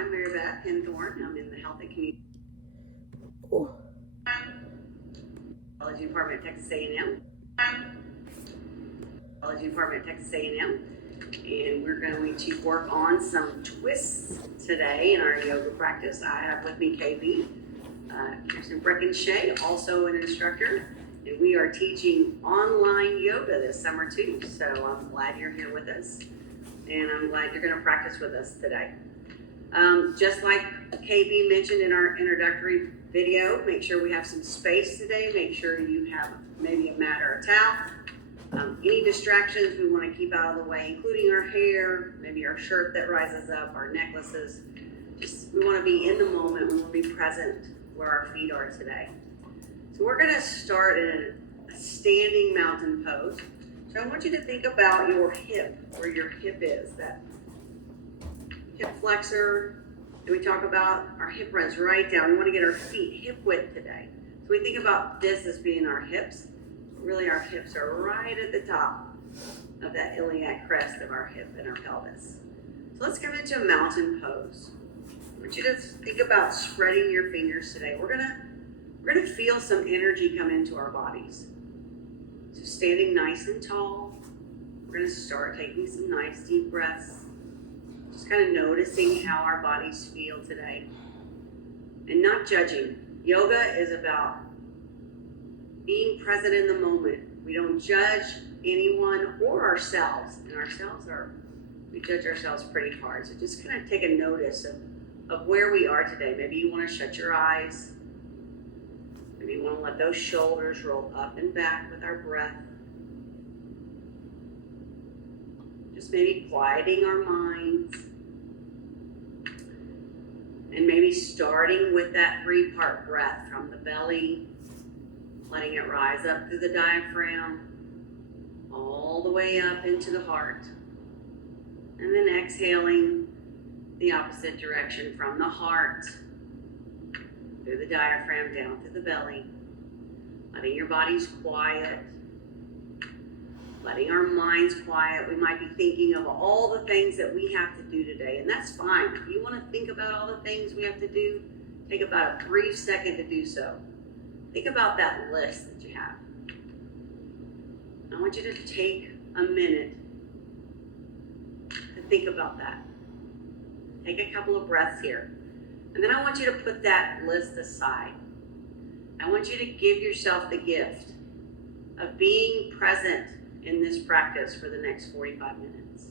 I'm Mary Beth Henthorn. I'm in the Health and Community College Department at Texas A&M. College Department at Texas A&M. And we're going to work on some twists today in our yoga practice. I have with me KB, Kirsten Breckenshea, also an instructor. And we are teaching online yoga this summer too. So I'm glad you're here with us. And I'm glad you're going to practice with us today. Just like KB mentioned in our introductory video, make sure we have some space today. Make sure you have maybe a mat or a towel. Any distractions we want to keep out of the way, including our hair, maybe our shirt that rises up, our necklaces. We want to be in the moment. We want to be present where our feet are today. So we're going to start in a standing mountain pose. So I want you to think about your hip, where your hip is, that hip flexor. And we talk about our hip runs right down. We want to get our feet hip width today. So we think about this as being our hips. Really, our hips are right at the top of that iliac crest of our hip and our pelvis. So let's come into a mountain pose. I want you to think about spreading your fingers today. We're gonna feel some energy come into our bodies. So standing nice and tall, we're gonna start taking some nice deep breaths. Just kind of noticing how our bodies feel today. And not judging. Yoga is about being present in the moment. We don't judge anyone or ourselves. And we judge ourselves pretty hard. So just kind of take a notice of where we are today. Maybe you want to shut your eyes. Maybe you want to let those shoulders roll up and back with our breath. Just maybe quieting our minds. And maybe starting with that 3-part breath from the belly, letting it rise up through the diaphragm, all the way up into the heart. And then exhaling the opposite direction from the heart, through the diaphragm, down through the belly. Letting your bodies quiet, letting our minds quiet. We might be thinking of all the things that we have to do today, and that's fine. If you want to think about all the things we have to do, take about a brief second to do so. Think about that list that you have. I want you to take a minute to think about that. Take a couple of breaths here. And then I want you to put that list aside. I want you to give yourself the gift of being present in this practice for the next 45 minutes.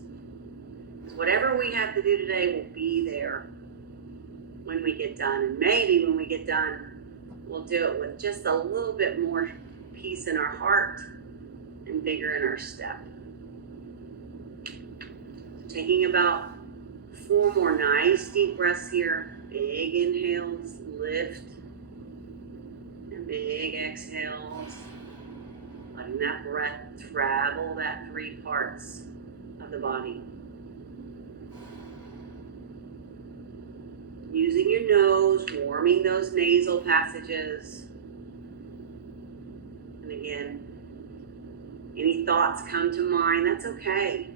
Because whatever we have to do today will be there when we get done. And maybe when we get done, we'll do it with just a little bit more peace in our heart and vigor in our step. Taking about 4 more nice deep breaths here. Big inhales, lift, and big exhales. Letting that breath travel that 3 parts of the body. Using your nose, warming those nasal passages. And again, any thoughts come to mind, that's okay.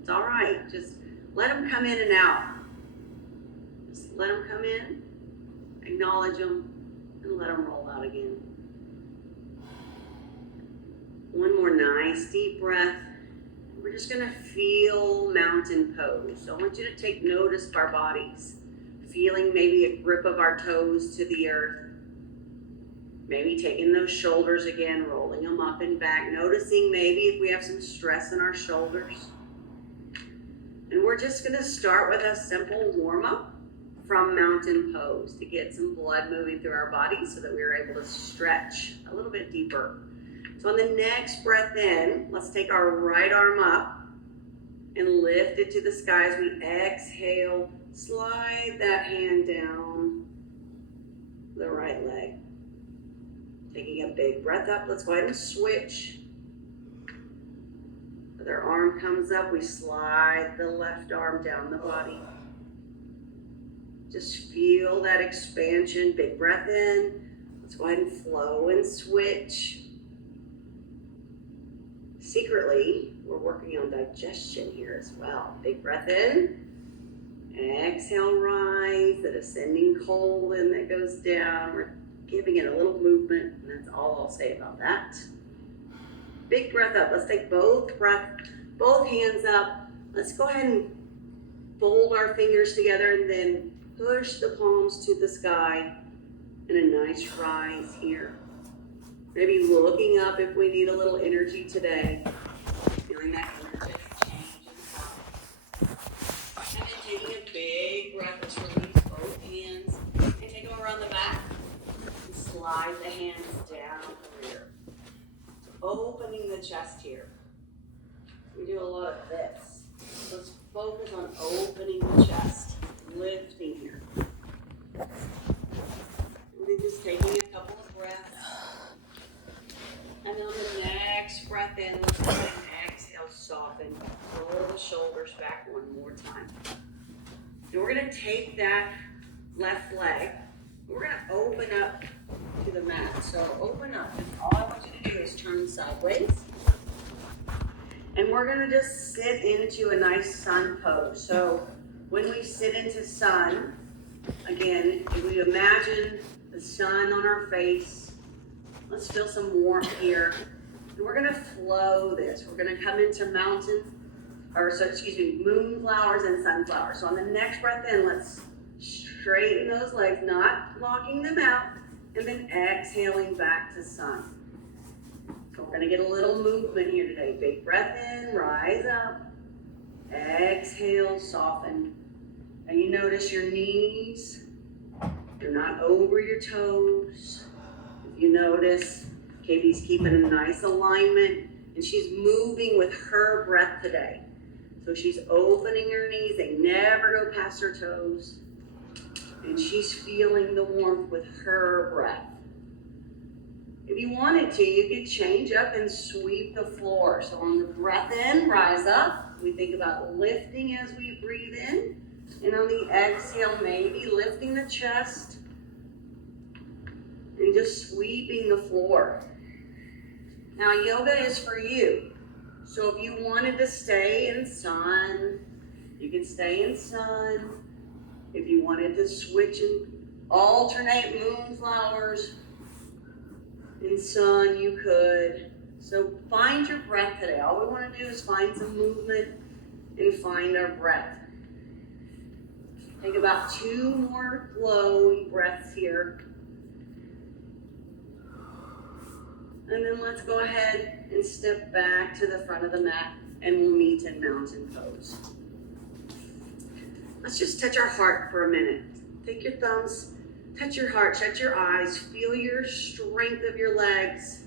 It's all right. Just let them come in and out. Just let them come in, acknowledge them, and let them roll out again. One more nice deep breath. We're just going to feel mountain pose. So I want you to take notice of our bodies. Feeling maybe a grip of our toes to the earth. Maybe taking those shoulders again, rolling them up and back. Noticing maybe if we have some stress in our shoulders. And we're just going to start with a simple warm-up from mountain pose to get some blood moving through our bodies so that we're able to stretch a little bit deeper. So on the next breath in, let's take our right arm up and lift it to the sky as we exhale. Slide that hand down the right leg. Taking a big breath up. Let's go ahead and switch. Other arm comes up. We slide the left arm down the body. Just feel that expansion. Big breath in. Let's go ahead and flow and switch. Secretly, we're working on digestion here as well. Big breath in. Exhale, rise, that ascending colon that goes down. We're giving it a little movement, and that's all I'll say about that. Big breath up. Let's take both hands up. Let's go ahead and fold our fingers together and then push the palms to the sky and a nice rise here. Maybe looking up if we need a little energy today. Feeling that energetic change in the body. And then taking a big breath. Let's release both hands and take them around the back and slide the hands down the rear. Opening the chest here. We do a lot of this. Let's focus on opening the chest, lifting here. And then just taking a couple of breaths. And then on the next breath in, let's go ahead and exhale, soften. Roll the shoulders back one more time. And we're going to take that left leg. We're going to open up to the mat. So open up. And all I want you to do is turn sideways. And we're going to just sit into a nice sun pose. So when we sit into sun, again, if we imagine the sun on our face, let's feel some warmth here. And we're going to flow this. We're going to come into moonflowers and sunflowers. So on the next breath in, let's straighten those legs, not locking them out, and then exhaling back to sun. So we're going to get a little movement here today. Big breath in, rise up. Exhale, soften. And you notice your knees, they're not over your toes. If you notice, Katie's keeping a nice alignment, and she's moving with her breath today. So she's opening her knees, they never go past her toes. And she's feeling the warmth with her breath. If you wanted to, you could change up and sweep the floor. So on the breath in, rise up. We think about lifting as we breathe in. And on the exhale, maybe lifting the chest and just sweeping the floor. Now, yoga is for you. So if you wanted to stay in sun, you can stay in sun. If you wanted to switch and alternate moonflowers in sun, you could. So find your breath today. All we want to do is find some movement and find our breath. Take about 2 more flowing breaths here. And then let's go ahead and step back to the front of the mat and we'll meet in mountain pose. Let's just touch our heart for a minute. Take your thumbs, touch your heart, shut your eyes, feel your strength of your legs.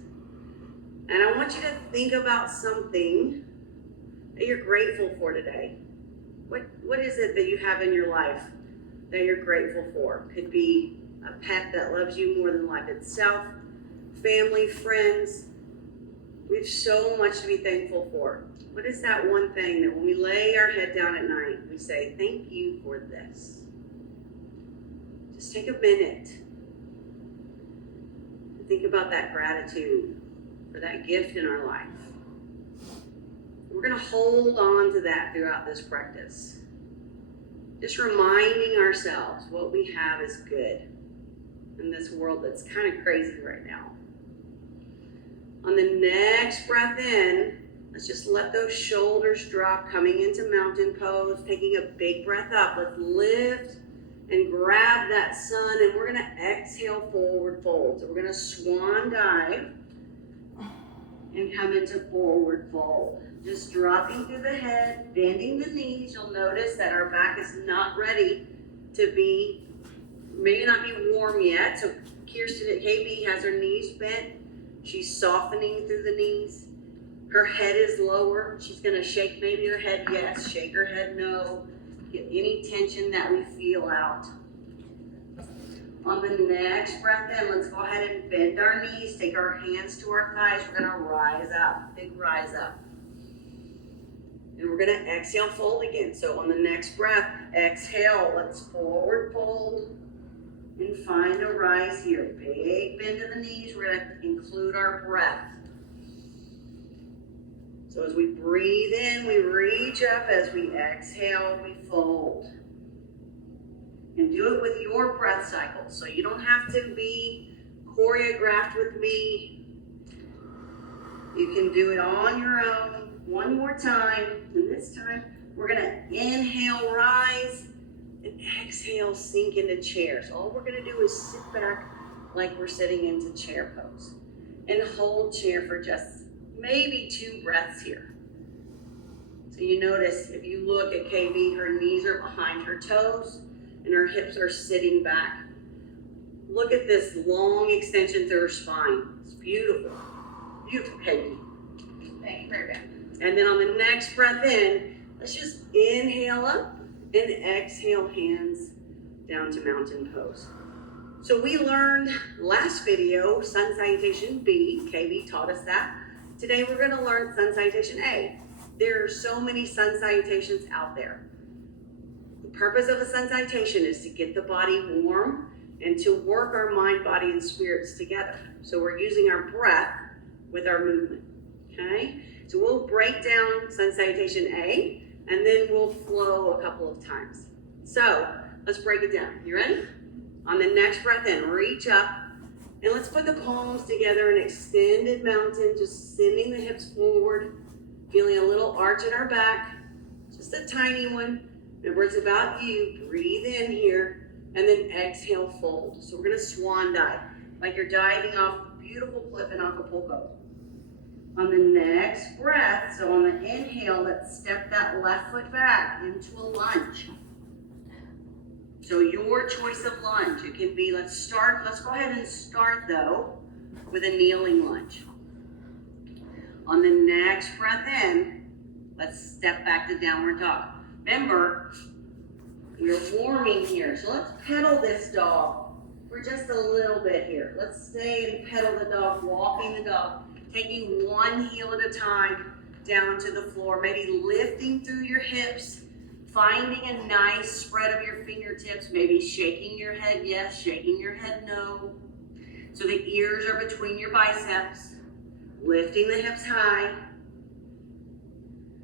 And I want you to think about something that you're grateful for today. What is it that you have in your life that you're grateful for? Could be a pet that loves you more than life itself, family, friends. We have so much to be thankful for. What is that one thing that when we lay our head down at night, we say, thank you for this? Just take a minute and think about that gratitude for that gift in our life. We're going to hold on to that throughout this practice. Just reminding ourselves what we have is good in this world that's kind of crazy right now. On the next breath in, let's just let those shoulders drop, coming into mountain pose, taking a big breath up. Let's lift and grab that sun, and we're going to exhale, forward fold. So we're going to swan dive and come into forward fold. Just dropping through the head, bending the knees. You'll notice that our back is not ready to be, maybe not be warm yet. So Kirsten at KB has her knees bent. She's softening through the knees. Her head is lower. She's going to shake maybe her head yes, shake her head no. Get any tension that we feel out. On the next breath in, let's go ahead and bend our knees. Take our hands to our thighs. We're going to rise up, big rise up. And we're going to exhale, fold again. So on the next breath, exhale. Let's forward fold and find a rise here. Big bend in the knees. We're going to include our breath. So as we breathe in, we reach up. As we exhale, we fold. And do it with your breath cycle. So you don't have to be choreographed with me. You can do it on your own. One more time. And this time, we're gonna inhale, rise, and exhale, sink into chair. So all we're gonna do is sit back like we're sitting into chair pose. And hold chair for just maybe 2 breaths here. So you notice, if you look at KB, her knees are behind her toes, and her hips are sitting back. Look at this long extension through her spine. It's beautiful. Beautiful, KB. Thank you very much. And then on the next breath in, let's just inhale up and exhale, hands down to mountain pose. So we learned last video, sun salutation B. KB taught us that. Today we're gonna learn sun salutation A. There are so many sun salutations out there. The purpose of a sun salutation is to get the body warm and to work our mind, body, and spirits together. So we're using our breath with our movement, okay? So we'll break down sun salutation A, and then we'll flow a couple of times. So let's break it down. You ready? On the next breath in, reach up, and let's put the palms together in extended mountain, just sending the hips forward, feeling a little arch in our back, just a tiny one. Remember, it's about you. Breathe in here, and then exhale, fold. So we're gonna swan dive, like you're diving off a beautiful cliff in Acapulco. On the next breath, so on the inhale, let's step that left foot back into a lunge. So your choice of lunge, it can be, let's go ahead and start though, with a kneeling lunge. On the next breath in, let's step back to downward dog. Remember, you're warming here, so let's pedal this dog for just a little bit here. Let's stay and pedal the dog, walking the dog, taking one heel at a time down to the floor, maybe lifting through your hips, finding a nice spread of your fingertips, maybe shaking your head yes, shaking your head no. So the ears are between your biceps, lifting the hips high.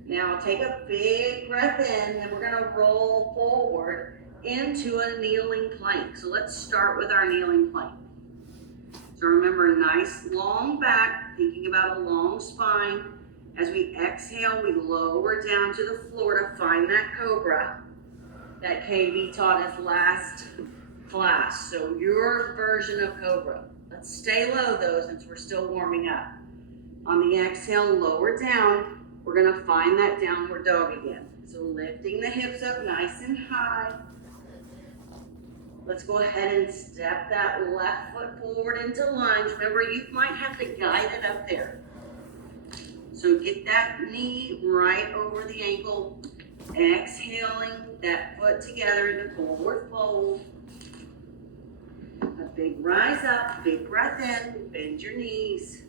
Now take a big breath in, and we're gonna roll forward into a kneeling plank. So let's start with our kneeling plank. So remember, nice long back, thinking about a long spine. As we exhale, we lower down to the floor to find that cobra that KB taught us last class. So your version of cobra. Let's stay low though, since we're still warming up. On the exhale, lower down. We're gonna find that downward dog again. So lifting the hips up nice and high. Let's go ahead and step that left foot forward into lunge. Remember, you might have to guide it up there. So get that knee right over the ankle. Exhaling that foot together into forward fold. A big rise up, big breath in, bend your knees.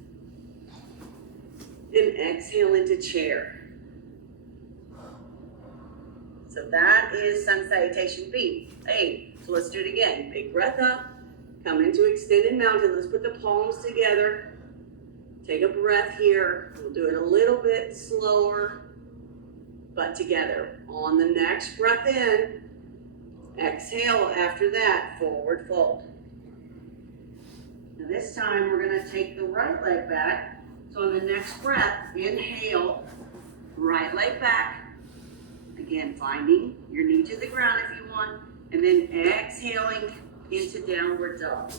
And exhale into chair. So that is sun salutation B. Hey, so let's do it again. Big breath up, come into extended mountain. Let's put the palms together. Take a breath here. We'll do it a little bit slower, but together. On the next breath in, exhale after that, forward fold. Now this time we're gonna take the right leg back. So on the next breath, inhale, right leg back. Again, finding your knee to the ground if you want, and then exhaling into downward dog.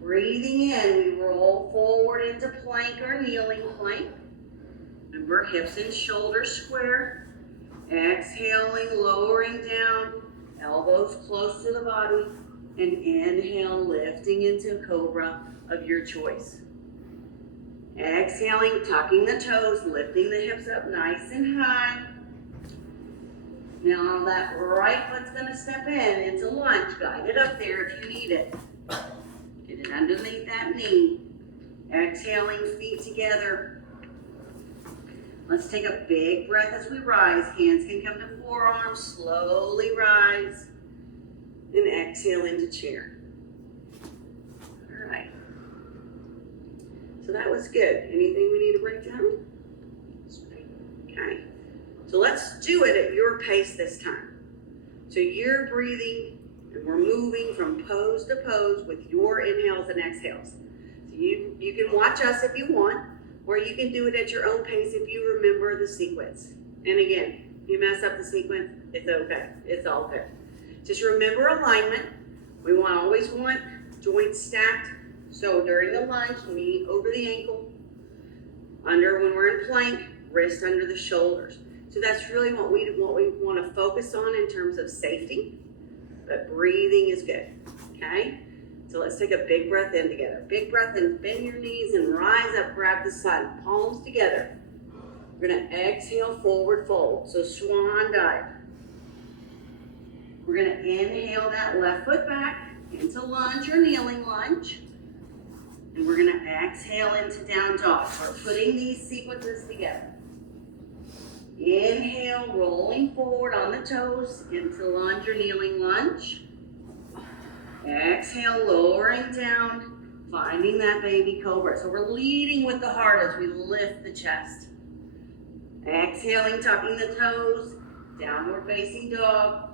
Breathing in, we roll forward into plank or kneeling plank. Remember, hips and shoulders square. Exhaling, lowering down, elbows close to the body. And inhale, lifting into cobra of your choice. Exhaling, tucking the toes, lifting the hips up nice and high. Now that right foot's gonna step in into lunge. Guide it up there if you need it. Get it underneath that knee. Exhaling, feet together. Let's take a big breath as we rise. Hands can come to forearms, slowly rise. And exhale into chair. All right. So that was good. Anything we need to break down? Okay. So let's do it at your your pace this time. So you're breathing and we're moving from pose to pose with your inhales and exhales. So you can watch us if you want, or you can do it at your own pace if you remember the sequence. And again, if you mess up the sequence, it's okay. It's all good. Just remember alignment. We always want joints stacked. So during the lunge, knee over the ankle, under when we're in plank, wrist under the shoulders. So that's really what we want to focus on in terms of safety, but breathing is good, okay? So let's take a big breath in together. Big breath in, bend your knees and rise up, grab the sun, palms together. We're gonna exhale, forward fold, so swan dive. We're gonna inhale that left foot back into lunge or kneeling lunge. And we're gonna exhale into down dog. We're putting these sequences together. Inhale, rolling forward on the toes into lunge or kneeling lunge. Exhale, lowering down, finding that baby cobra. So we're leading with the heart as we lift the chest. Exhaling, tucking the toes, downward facing dog.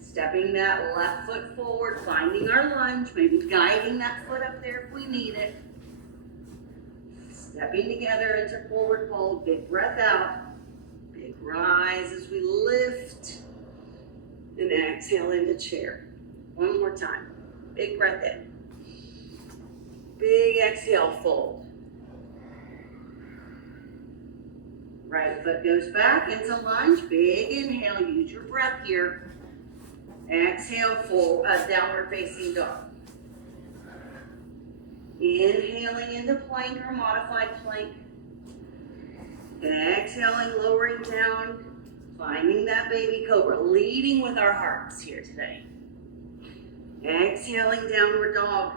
Stepping that left foot forward, finding our lunge, maybe guiding that foot up there if we need it. Stepping together into forward fold, big breath out. Big rise as we lift. And exhale into chair. One more time. Big breath in. Big exhale, fold. Right foot goes back into lunge. Big inhale, use your breath here. Exhale, downward facing dog. Inhaling into plank or modified plank. Exhaling, lowering down, finding that baby cobra, leading with our hearts here today. Exhaling, downward dog.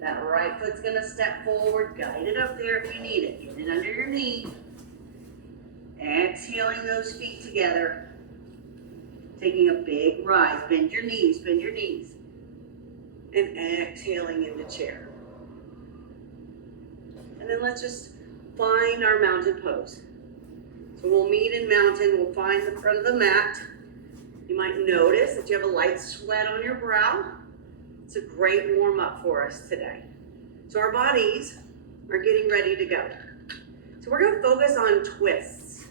That right foot's gonna step forward, guide it up there if you need it. Get it under your knee. Exhaling those feet together. Taking a big rise, bend your knees, bend your knees. And exhaling into chair. And then let's just find our mountain pose. So we'll meet in mountain, we'll find the front of the mat. You might notice that you have a light sweat on your brow. It's a great warm up for us today. So our bodies are getting ready to go. So we're gonna focus on twists.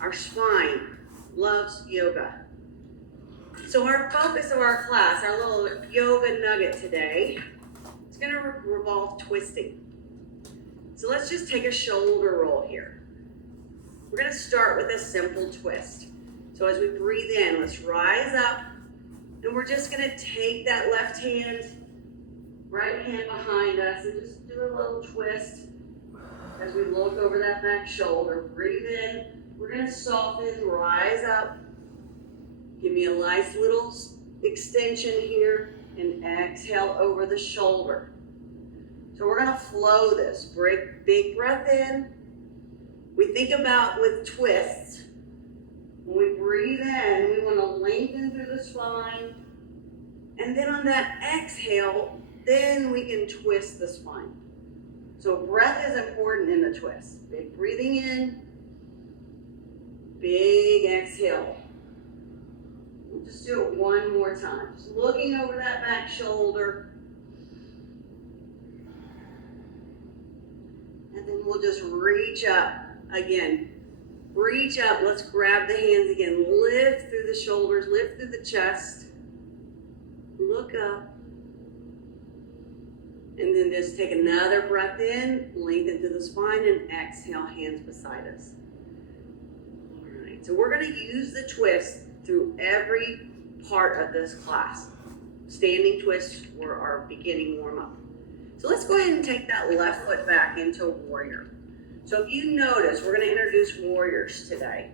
Our spine loves yoga. So our focus of our class, our little yoga nugget today, is gonna revolve twisting. So let's just take a shoulder roll here. We're gonna start with a simple twist. So as we breathe in, let's rise up, and we're just gonna take that left hand, right hand behind us, and just do a little twist as we look over that back shoulder. Breathe in, we're gonna soften, rise up. Give me a nice little extension here, and exhale over the shoulder. So we're gonna flow this. Big breath in. We think about with twists, when we breathe in, we wanna lengthen through the spine. And then on that exhale, then we can twist the spine. So breath is important in the twist. Big breathing in, big exhale. We'll just do it one more time. Just looking over that back shoulder. And then we'll just reach up again. Reach up, let's grab the hands again. Lift through the shoulders, lift through the chest. Look up. And then just take another breath in, lengthen through the spine, and exhale, hands beside us. All right, so we're gonna use the twist through every part of this class. Standing twists were our beginning warm up. So let's go ahead and take that left foot back into warrior. So if you notice, we're gonna introduce warriors today.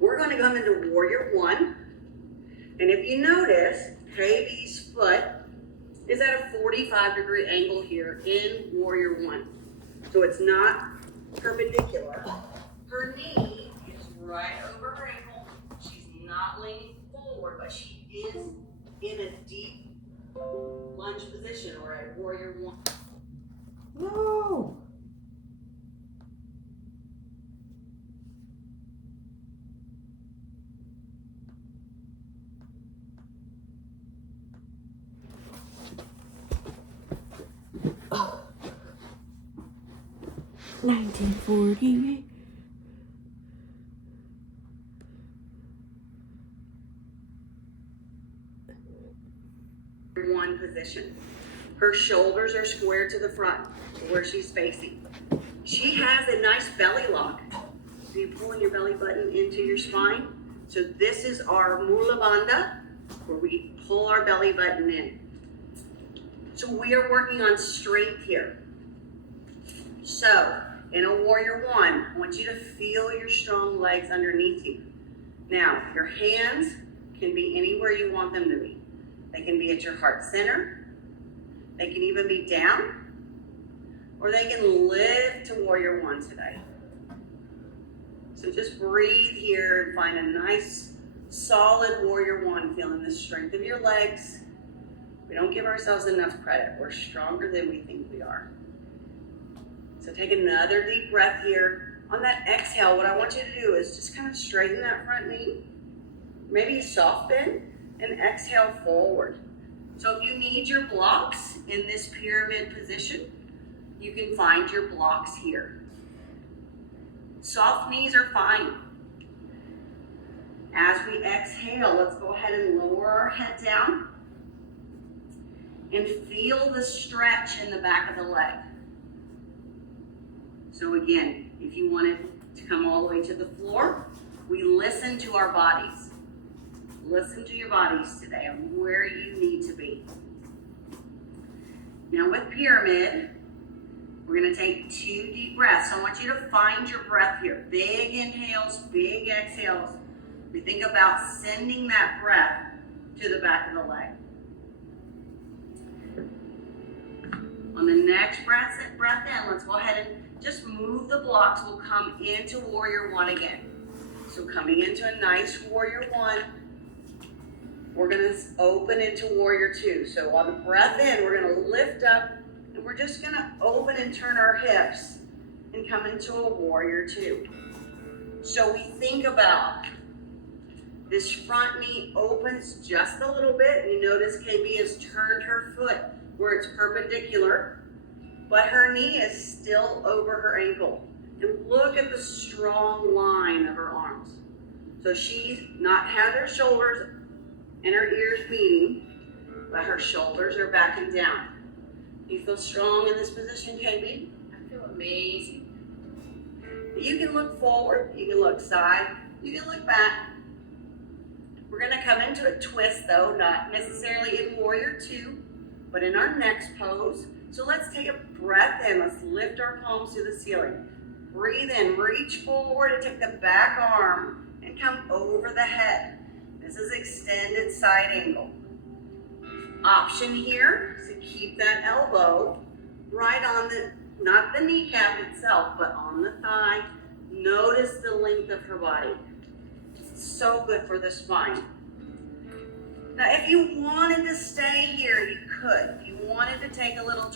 We're gonna come into warrior one. And if you notice, KB's foot is at a 45-degree angle here in warrior one. So it's not perpendicular. Her knee is right over her ankle. She's not leaning forward, but she is in a deep lunge position or a warrior one. Whoa! 1948. One position. Her shoulders are squared to the front, where she's facing. She has a nice belly lock. So you're pulling your belly button into your spine. So this is our Mula Bandha, where we pull our belly button in. So we are working on strength here. So in a Warrior One, I want you to feel your strong legs underneath you. Now, your hands can be anywhere you want them to be. They can be at your heart center. They can even be down, or they can lift to Warrior One today. So just breathe here and find a nice, solid Warrior One, feeling the strength of your legs. We don't give ourselves enough credit. We're stronger than we think we are. So take another deep breath here. On that exhale, what I want you to do is just kind of straighten that front knee. Maybe soft bend and exhale forward. So if you need your blocks in this pyramid position, you can find your blocks here. Soft knees are fine. As we exhale, let's go ahead and lower our head down and feel the stretch in the back of the leg. So again, if you wanted to come all the way to the floor, we listen to our bodies. Listen to your bodies today on where you need to be. Now with pyramid, we're going to take 2 deep breaths. So I want you to find your breath here. Big inhales, big exhales. We think about sending that breath to the back of the leg. On the next breath in, let's go ahead and just move the blocks. We'll come into Warrior One again. So coming into a nice Warrior One, we're going to open into Warrior Two. So on the breath in, we're going to lift up, and we're just going to open and turn our hips and come into a Warrior Two. So we think about this front knee opens just a little bit. You notice KB has turned her foot where it's perpendicular, but her knee is still over her ankle. And look at the strong line of her arms. So she's not had her shoulders and her ears meeting, but her shoulders are back and down. You feel strong in this position, KB? I feel amazing. You can look forward, you can look side, you can look back. We're gonna come into a twist though, not necessarily in Warrior Two, but in our next pose. So let's take a breath in. Let's lift our palms to the ceiling. Breathe in, reach forward and take the back arm and come over the head. This is extended side angle. Option here is to keep that elbow right on the, not the kneecap itself, but on the thigh. Notice the length of her body. It's so good for the spine. Now, if you wanted to stay here, you could. If you wanted to take a little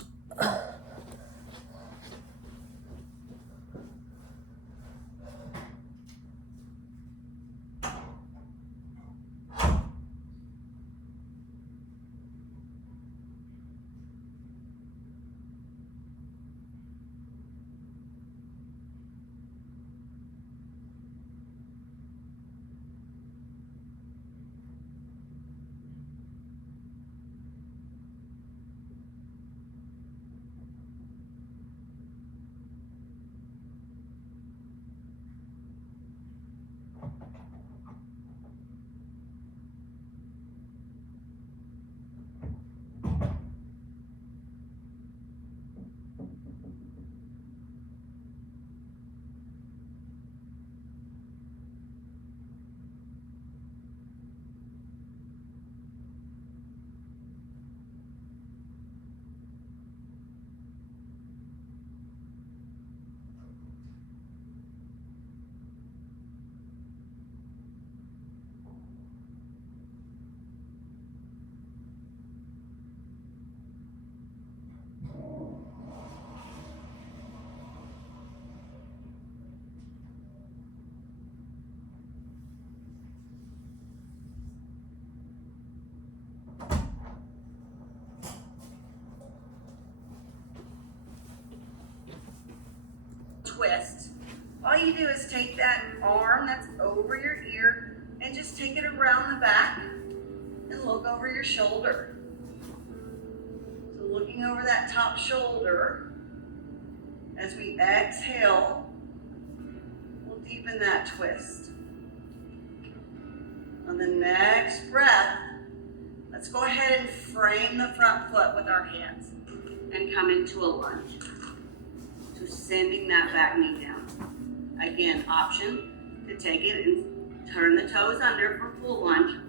twist, all you do is take that arm that's over your ear and just take it around the back and look over your shoulder. So looking over that top shoulder, as we exhale, we'll deepen that twist. On the next breath, let's go ahead and frame the front foot with our hands and come into a lunge. So sending that back knee down. Again, option to take it and turn the toes under for full lunge,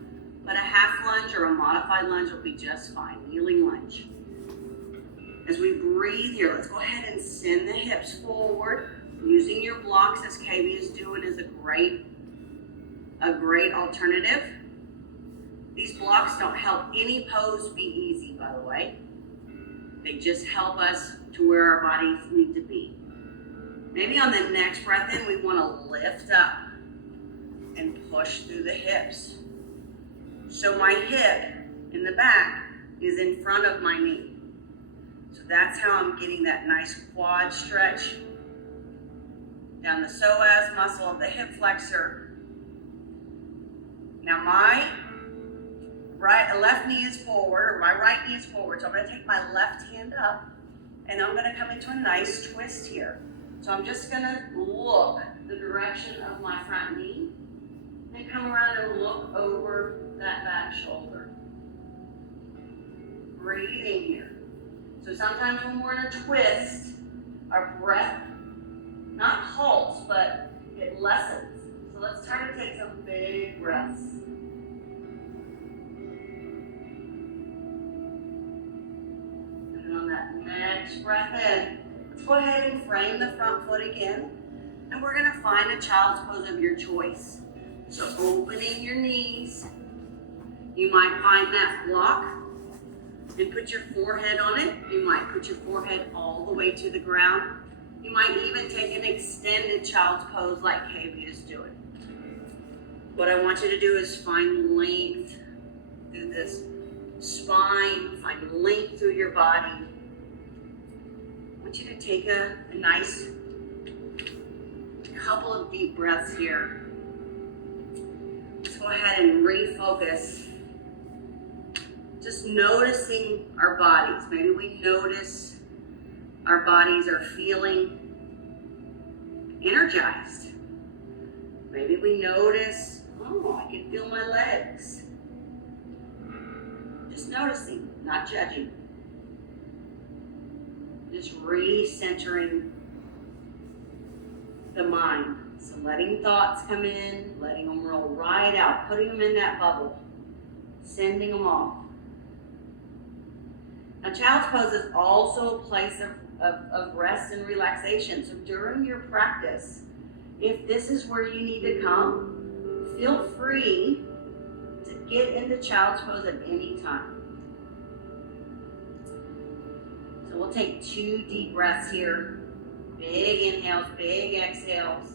but a half lunge or a modified lunge will be just fine. Kneeling lunge. As we breathe here, let's go ahead and send the hips forward. Using your blocks, as KB is doing, is a great alternative. These blocks don't help any pose be easy, by the way. They just help us to where our bodies need to be. Maybe on the next breath in, we want to lift up and push through the hips. So my hip in the back is in front of my knee. So that's how I'm getting that nice quad stretch down the psoas muscle of the hip flexor. Now my left knee is forward, or my right knee is forward. So I'm going to take my left hand up and I'm going to come into a nice twist here. So I'm just going to look the direction of my front knee and come around and look over that back shoulder. Breathing here. So sometimes when we're in a twist, our breath not halts, but it lessens. So let's try to take some big breaths. And on that next breath in, let's go ahead and frame the front foot again. And we're going to find a child's pose of your choice. So opening your knees. You might find that block and put your forehead on it. You might put your forehead all the way to the ground. You might even take an extended child's pose like KB is doing. What I want you to do is find length through this spine, find length through your body. I want you to take a nice couple of deep breaths here. Let's go ahead and refocus. Just noticing our bodies. Maybe we notice our bodies are feeling energized. Maybe we notice, oh, I can feel my legs. Just noticing, not judging. Just re-centering the mind. So letting thoughts come in, letting them roll right out, putting them in that bubble, sending them off. Now, child's pose is also a place of rest and relaxation. So during your practice, if this is where you need to come, feel free to get into child's pose at any time. So we'll take 2 deep breaths here. Big inhales, big exhales.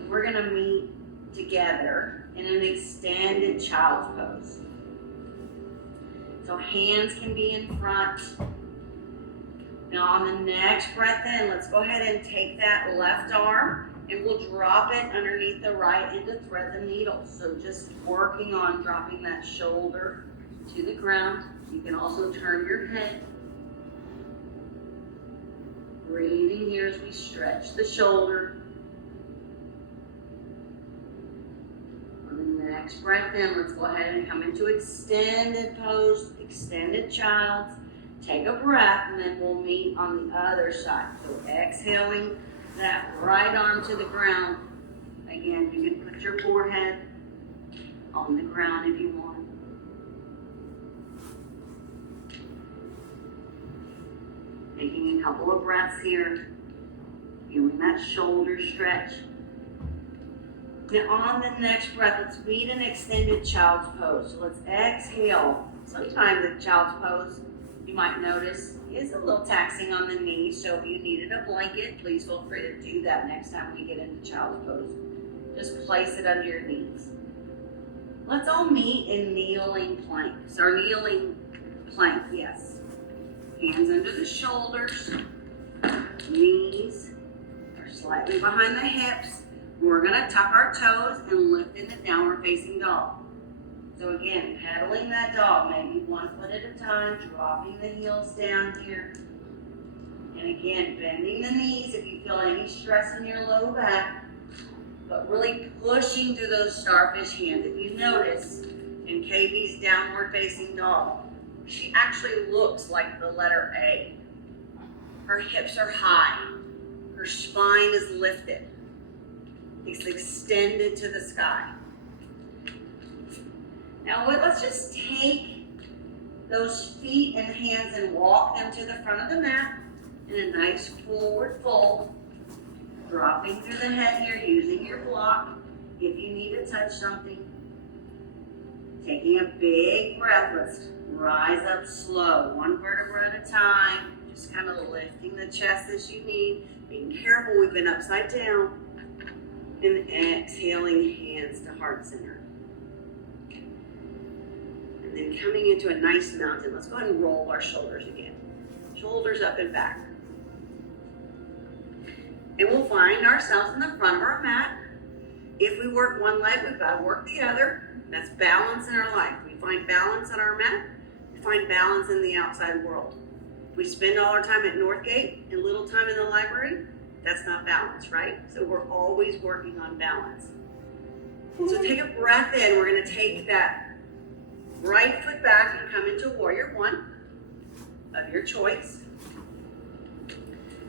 And we're gonna meet together in an extended child's pose. So hands can be in front. Now on the next breath in, let's go ahead and take that left arm and we'll drop it underneath the right and to thread the needle. So just working on dropping that shoulder to the ground. You can also turn your head. Breathing here as we stretch the shoulder. Next breath in, let's go ahead and come into extended pose, extended child's. Take a breath and then we'll meet on the other side. So exhaling that right arm to the ground. Again, you can put your forehead on the ground if you want. Taking a couple of breaths here. Feeling that shoulder stretch. Now on the next breath, let's meet an extended child's pose. So let's exhale. Sometimes the child's pose, you might notice, is a little taxing on the knees. So if you needed a blanket, please feel free to do that next time we get into child's pose. Just place it under your knees. Let's all meet in kneeling plank. So our kneeling plank, yes. Hands under the shoulders. Knees are slightly behind the hips. We're gonna tuck our toes and lift into downward facing dog. So again, pedaling that dog, maybe 1 foot at a time, dropping the heels down here. And again, bending the knees if you feel any stress in your low back, but really pushing through those starfish hands. If you notice, in KB's downward facing dog, she actually looks like the letter A. Her hips are high. Her spine is lifted. It's extended to the sky. Now let's just take those feet and hands and walk them to the front of the mat in a nice forward fold. Dropping through the head here, using your block if you need to touch something. Taking a big breath, let's rise up slow, 1 vertebra at a time. Just kind of lifting the chest as you need. Being careful, we've been upside down. And exhaling, hands to heart center. And then coming into a nice mountain, let's go ahead and roll our shoulders again. Shoulders up and back. And we'll find ourselves in the front of our mat. If we work one leg, we've got to work the other. That's balance in our life. We find balance on our mat. We find balance in the outside world. If we spend all our time at Northgate and little time in the library, that's not balance, right? So we're always working on balance. So take a breath in. We're going to take that right foot back and come into warrior one of your choice.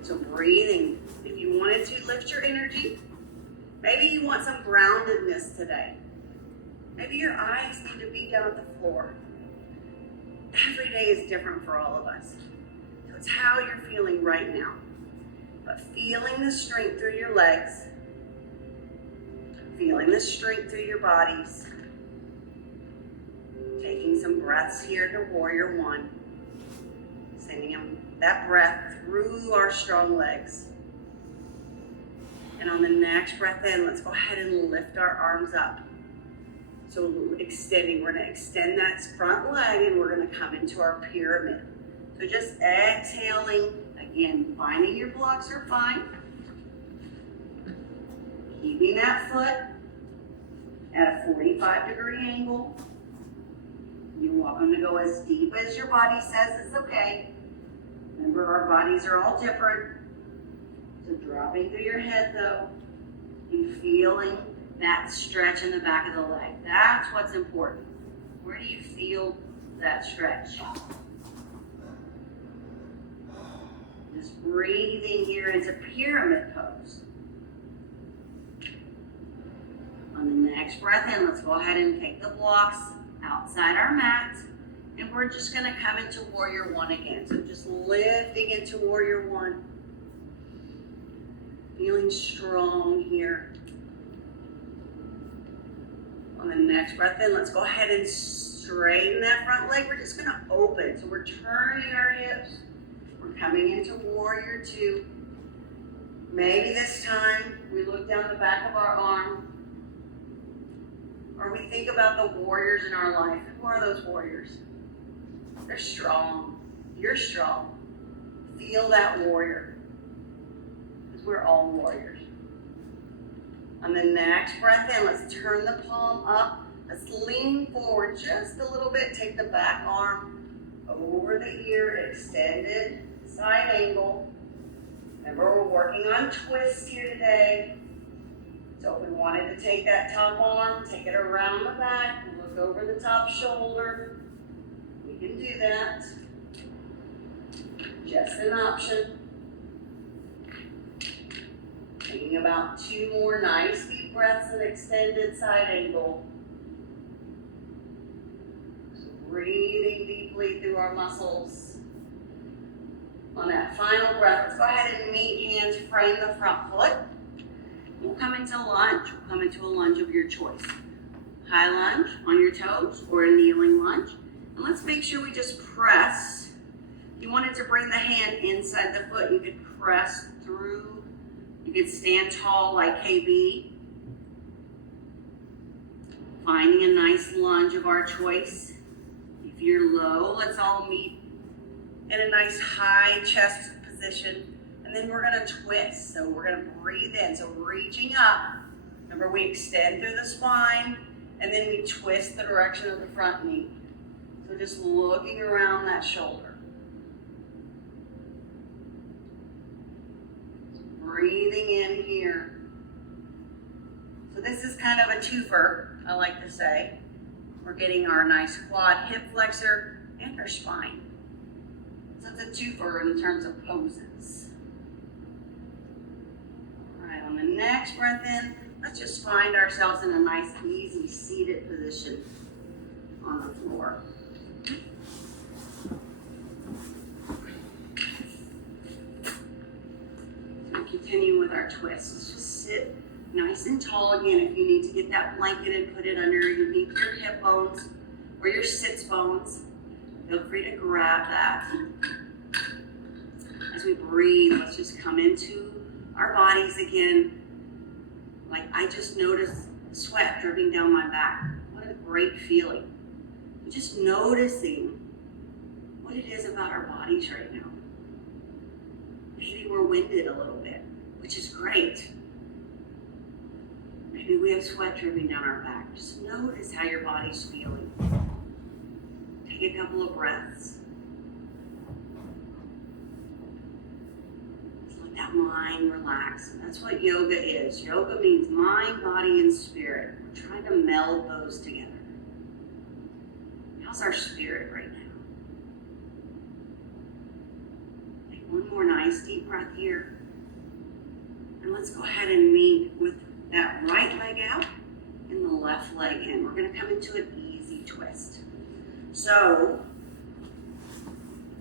So breathing. If you wanted to lift your energy, maybe you want some groundedness today. Maybe your eyes need to be down at the floor. Every day is different for all of us. So it's how you're feeling right now. But feeling the strength through your legs, feeling the strength through your bodies, taking some breaths here to warrior one, sending that breath through our strong legs. And on the next breath in, let's go ahead and lift our arms up. So extending, we're going to extend that front leg and we're going to come into our pyramid. So just exhaling, again, finding your blocks are fine. Keeping that foot at a 45-degree angle. You're welcome to go as deep as your body says is okay. Remember, our bodies are all different. So dropping through your head though, and feeling that stretch in the back of the leg. That's what's important. Where do you feel that stretch? Just breathing here into pyramid pose. On the next breath in, let's go ahead and take the blocks outside our mat. And we're just going to come into warrior one again. So just lifting into warrior one. Feeling strong here. On the next breath in, let's go ahead and straighten that front leg. We're just going to open. So we're turning our hips. We're coming into warrior two. Maybe this time we look down the back of our arm. Or we think about the warriors in our life. Who are those warriors? They're strong. You're strong. Feel that warrior. Because we're all warriors. On the next breath in, let's turn the palm up. Let's lean forward just a little bit. Take the back arm over the ear, extended side angle. Remember, we're working on twists here today. So if we wanted to take that top arm, take it around the back, look over the top shoulder, we can do that. Just an option. Taking about 2 more nice deep breaths and extended side angle. So breathing deeply through our muscles. On that final breath, let's go ahead and meet hands, frame the front foot. We'll come into lunge. We'll come into a lunge of your choice. High lunge on your toes or a kneeling lunge. And let's make sure we just press. If you wanted to bring the hand inside the foot, you could press through. You could stand tall like KB. Finding a nice lunge of our choice. If you're low, let's all meet in a nice high chest position. And And then we're gonna twist. So we're gonna breathe in. So reaching up. Remember, we extend through the spine, and then we twist the direction of the front knee. So just looking around that shoulder. Breathing in here. So this is kind of a twofer, I like to say. We're getting our nice quad hip flexor and our spine. So it's a twofer in terms of poses. All right, on the next breath in, let's just find ourselves in a nice, easy seated position on the floor. So continue with our twists. Just sit nice and tall again. If you need to get that blanket and put it underneath your hip bones or your sits bones, feel free to grab that. As we breathe, let's just come into our bodies again. Like I just noticed sweat dripping down my back. What a great feeling. Just noticing what it is about our bodies right now. Maybe we're winded a little bit, which is great. Maybe we have sweat dripping down our back. Just notice how your body's feeling. Take a couple of breaths. Just let that mind relax. That's what yoga is. Yoga means mind, body, and spirit. We're trying to meld those together. How's our spirit right now? Take one more nice deep breath here. And let's go ahead and meet with that right leg out and the left leg in. We're going to come into an easy twist. So,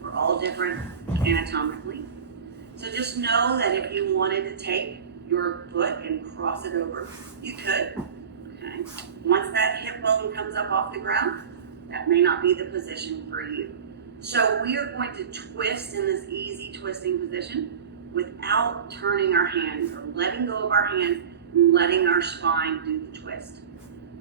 we're all different anatomically. So just know that if you wanted to take your foot and cross it over, you could. Okay. Once that hip bone comes up off the ground, that may not be the position for you. So we are going to twist in this easy twisting position without turning our hands or letting go of our hands and letting our spine do the twist.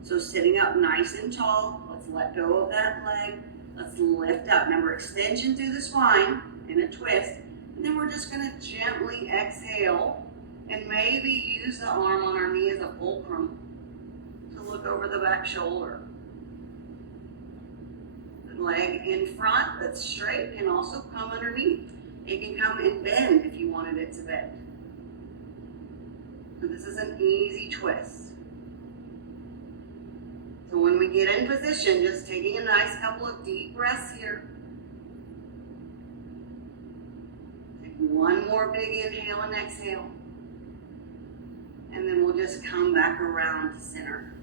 So sitting up nice and tall, let's let go of that leg. Let's lift up. Remember, extension through the spine in a twist. And then we're just gonna gently exhale and maybe use the arm on our knee as a fulcrum to look over the back shoulder. The leg in front that's straight can also come underneath. It can come and bend if you wanted it to bend. So this is an easy twist. So when we get in position, just taking a nice couple of deep breaths here. Take one more big inhale and exhale. And then we'll just come back around to center.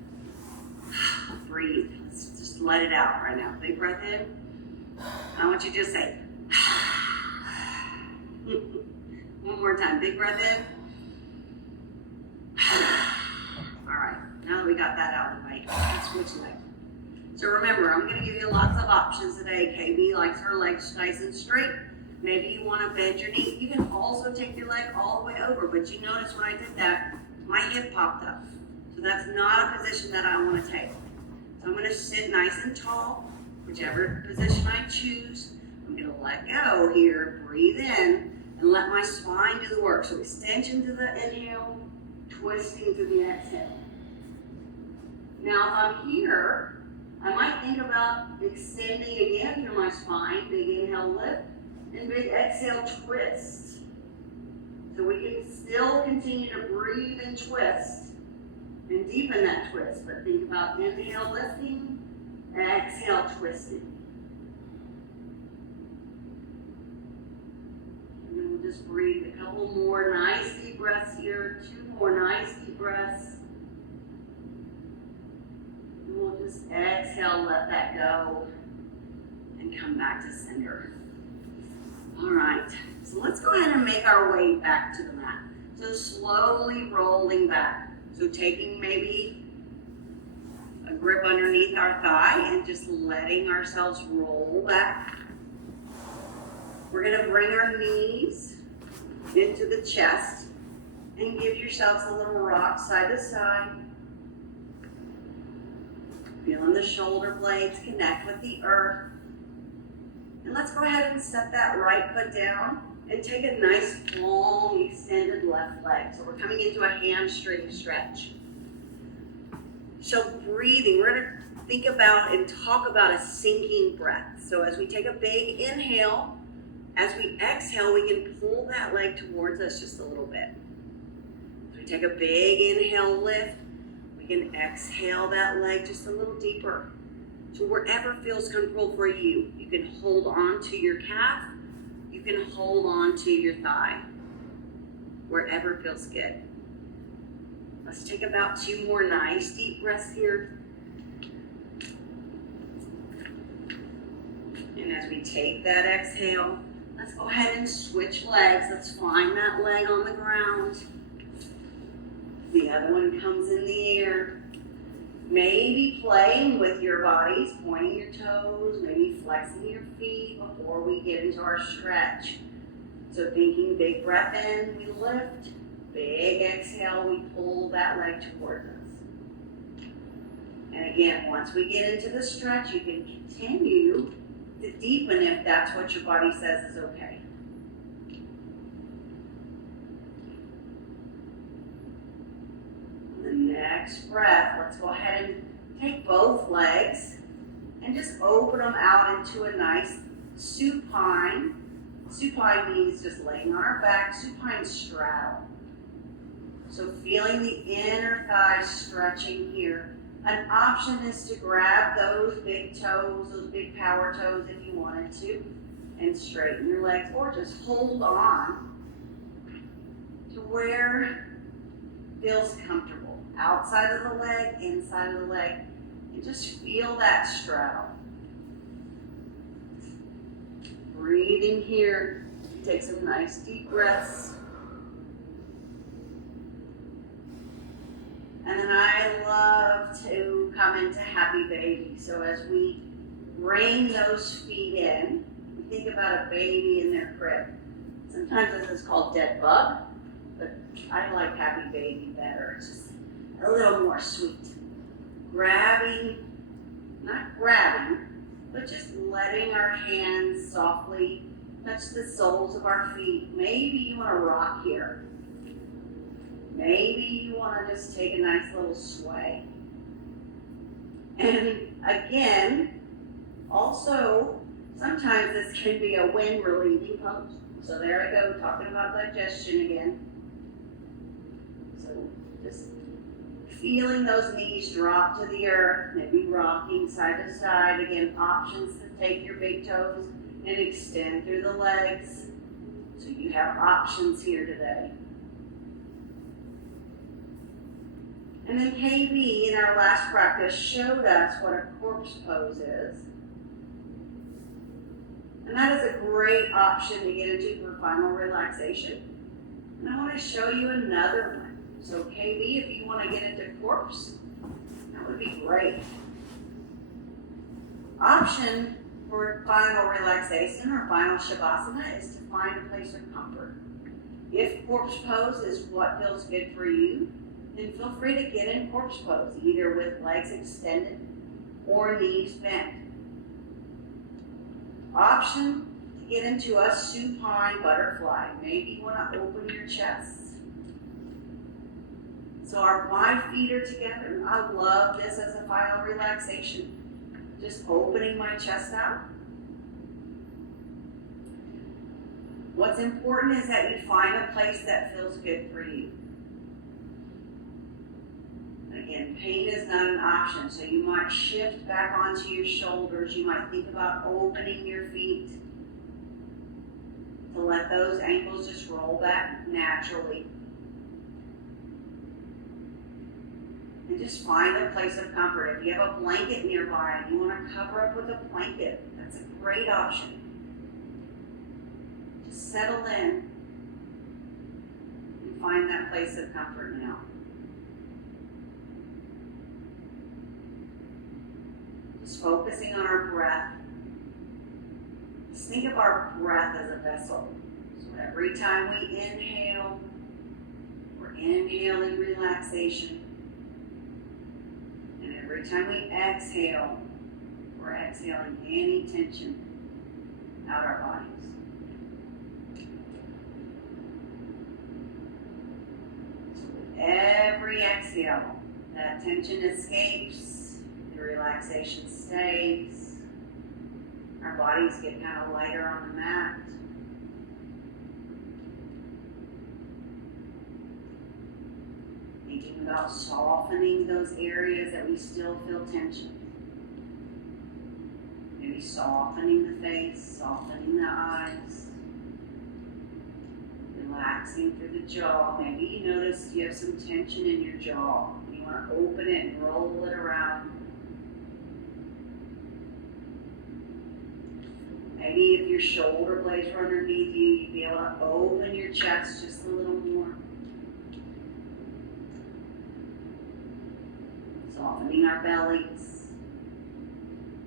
Breathe. Let's just let it out right now. Big breath in. I want you to just say, one more time. Big breath in. All right. Now that we got that out of the way, let's switch legs. So remember, I'm going to give you lots of options today. KB likes her legs nice and straight. Maybe you want to bend your knee. You can also take your leg all the way over, but you notice when I did that, my hip popped up. So that's not a position that I want to take. So I'm going to sit nice and tall, whichever position I choose. I'm going to let go here, breathe in, and let my spine do the work. So extension to the inhale, twisting to the exhale. Now, if I'm here, I might think about extending again through my spine. Big inhale, lift, and big exhale, twist. So we can still continue to breathe and twist and deepen that twist. But think about inhale, lifting, exhale, twisting. And then we'll just breathe a couple more nice deep breaths here. 2 more nice deep breaths. We'll just exhale, let that go, and come back to center. All right, so let's go ahead and make our way back to the mat. So slowly rolling back. So taking maybe a grip underneath our thigh and just letting ourselves roll back. We're gonna bring our knees into the chest and give yourselves a little rock side to side. Feeling the shoulder blades connect with the earth. And let's go ahead and set that right foot down and take a nice long extended left leg. So we're coming into a hamstring stretch. So breathing, we're gonna think about and talk about a sinking breath. So as we take a big inhale, as we exhale, we can pull that leg towards us just a little bit. As we take a big inhale, lift, we can exhale that leg just a little deeper. So wherever feels comfortable for you, you can hold on to your calf, you can hold on to your thigh, wherever feels good. Let's take about 2 more nice deep breaths here. And as we take that exhale, let's go ahead and switch legs. Let's find that leg on the ground. The other one comes in the air. Maybe playing with your bodies, pointing your toes, maybe flexing your feet before we get into our stretch. So thinking big breath in, we lift. Big exhale, we pull that leg towards us. And again, once we get into the stretch, you can continue to deepen if that's what your body says is okay. The next breath, let's go ahead and take both legs and just open them out into a nice supine. Supine means just laying on our back, supine straddle. So feeling the inner thighs stretching here. An option is to grab those big toes, those big power toes if you wanted to, and straighten your legs, or just hold on to where feels comfortable. Outside of the leg, inside of the leg, and just feel that straddle. Breathing here, take some nice deep breaths. And then I love to come into happy baby. So as we bring those feet in, we think about a baby in their crib. Sometimes this is called dead bug, but I like happy baby better. It's just a little more sweet. Grabbing, not grabbing, but just letting our hands softly touch the soles of our feet. Maybe you want to rock here. Maybe you want to just take a nice little sway. And again, also, sometimes this can be a wind relieving pose. So there I go, talking about digestion again. So just feeling those knees drop to the earth, maybe rocking side to side. Again, options to take your big toes and extend through the legs. So you have options here today. And then KB in our last practice showed us what a corpse pose is. And that is a great option to get into for final relaxation. And I want to show you another one. So KB, if you want to get into corpse, that would be great. Option for final relaxation or final shavasana is to find a place of comfort. If corpse pose is what feels good for you, then feel free to get in corpse pose, either with legs extended or knees bent. Option to get into a supine butterfly. Maybe you want to open your chest. So my feet are together. I love this as a final relaxation. Just opening my chest out. What's important is that you find a place that feels good for you. Again, pain is not an option, so you might shift back onto your shoulders. You might think about opening your feet to let those ankles just roll back naturally. And just find a place of comfort. If you have a blanket nearby and you want to cover up with a blanket, that's a great option. Just settle in and find that place of comfort now. Just focusing on our breath. Just think of our breath as a vessel. So every time we inhale, we're inhaling relaxation. And every time we exhale, we're exhaling any tension. out our bodies. So with every exhale, that tension escapes, the relaxation stays, our bodies get kind of lighter on the mat. Thinking about softening those areas that we still feel tension. Maybe softening the face, softening the eyes, relaxing through the jaw. Maybe you notice you have some tension in your jaw. You want to open it and roll it around. Maybe if your shoulder blades were underneath you, you'd be able to open your chest just a little more. Softening our bellies.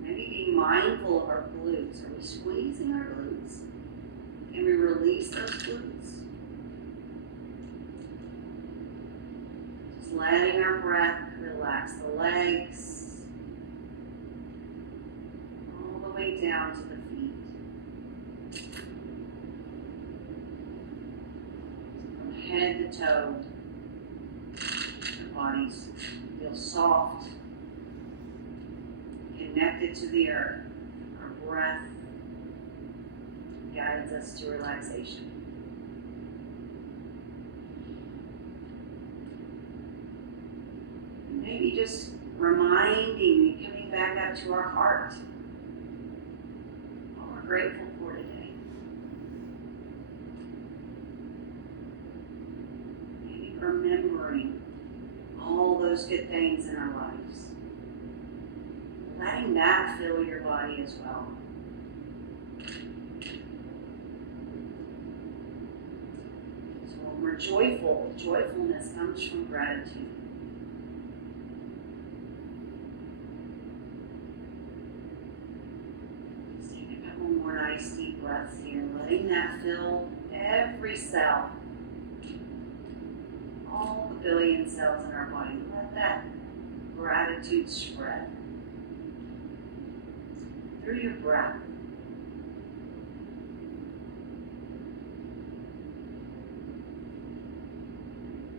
Maybe being mindful of our glutes. Are we squeezing our glutes? Can we release those glutes? Just letting our breath relax the legs. All the way down to the feet. From head to toe, our bodies feel soft, connected to the earth. Our breath guides us to relaxation. Maybe just reminding, coming back up to our heart, what we're grateful for today. Maybe remembering all those good things in our lives. Letting that fill your body as well. So when we're joyful, joyfulness comes from gratitude. Just take a couple more nice deep breaths here, letting that fill every cell. All the billion cells in our body. Let that gratitude spread through your breath.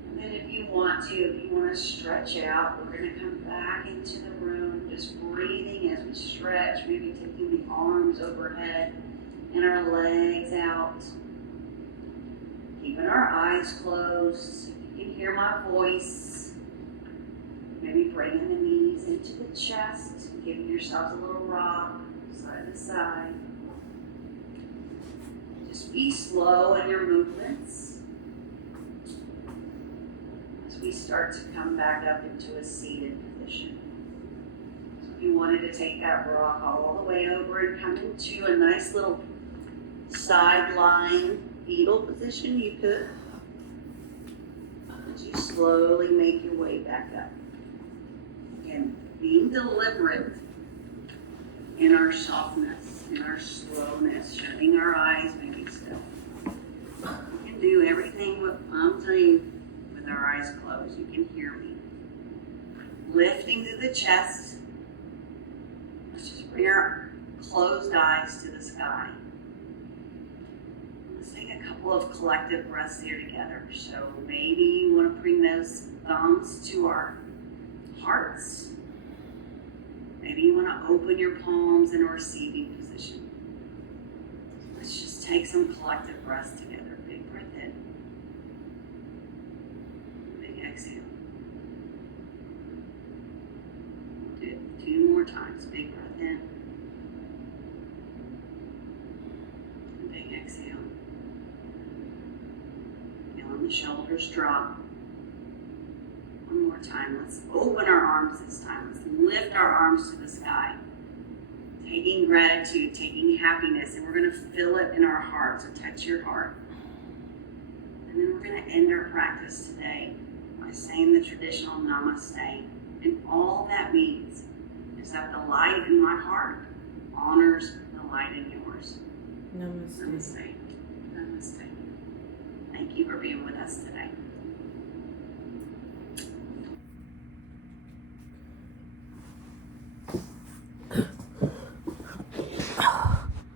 And then if you want to stretch out, we're going to come back into the room, just breathing as we stretch, maybe taking the arms overhead and our legs out. Keeping our eyes closed. You can hear my voice. Maybe bringing the knees into the chest, giving yourselves a little rock, side to side. Just be slow in your movements as we start to come back up into a seated position. So if you wanted to take that rock all the way over and come into a nice little sideline fetal position, you could. As you slowly make your way back up. Again, being deliberate in our softness, in our slowness, shutting our eyes, maybe still. We can do everything what I'm telling you with our eyes closed. You can hear me. Lifting through the chest. Let's just bring our closed eyes to the sky. Let's take a couple of collective breaths here together. So maybe you want to bring those thumbs to our hearts. Maybe you want to open your palms in a receiving position. Let's just take some collective breaths together. Big breath in. Big exhale. Do it 2 more times. Big breath in. And big exhale. Feeling the shoulders drop. One more time. Let's open our arms this time. Let's lift our arms to the sky. Taking gratitude, taking happiness, and we're going to fill it in our heart. So touch your heart. And then we're going to end our practice today by saying the traditional namaste. And all that means is that the light in my heart honors the light in yours. Namaste. Namaste. Namaste. Thank you for being with us today.